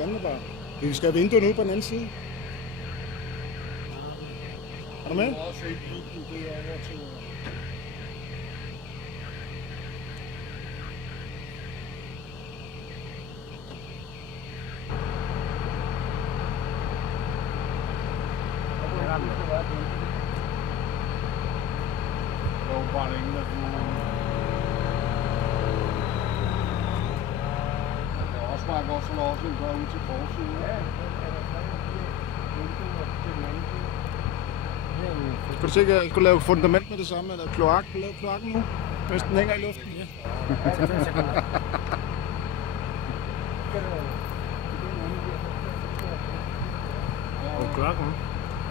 spændende bare. Vi skal have vinduerne ud på den anden side. Er du med? Jeg har også et vindue derovre til... Bare ingen, der kan også bare godt så lov til at gå ud til forsiden. Skal du sikkert skulle lave fundament med det samme, eller kloak? Skal du lave kloakken nu? Hvis den hænger i luften? Ja. Og kloakken?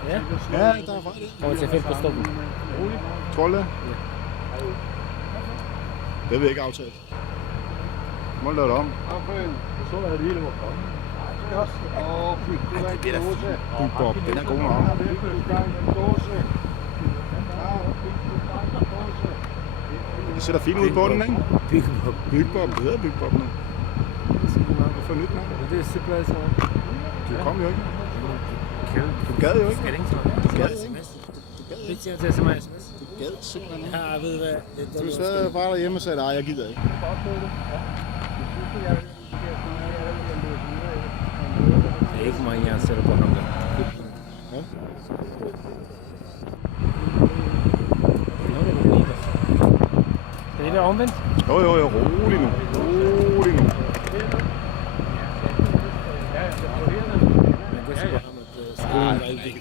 Ja. Ja, der er faktisk. Kommer til felt på stoppen. Tror du det? Det vil jeg ikke aftale. Må lave det om. Så er det hele, hvor komme. Det er da fint. Bygbob, den er god nok. Det ser da fint ud i bunden, ikke? Bygbob. Bygbob, det hedder Bygbob nu. Hvorfor nyt navn? Det er simpelthen så. Du kom jo ikke. Du gad jo ikke. Skal det ikke så? Du gad ikke. Det siger til at se mig sms. Du gad simpelthen ikke. Ja, jeg ved hvad. Du sad bare derhjemme og sagde, nej, jeg gider ikke. Det er ikke mange, jeg sætter på ham der. Ja. Skal det være omvendt? Jo, rolig nu. Rolig nu. Man kan se på ham, at skolen er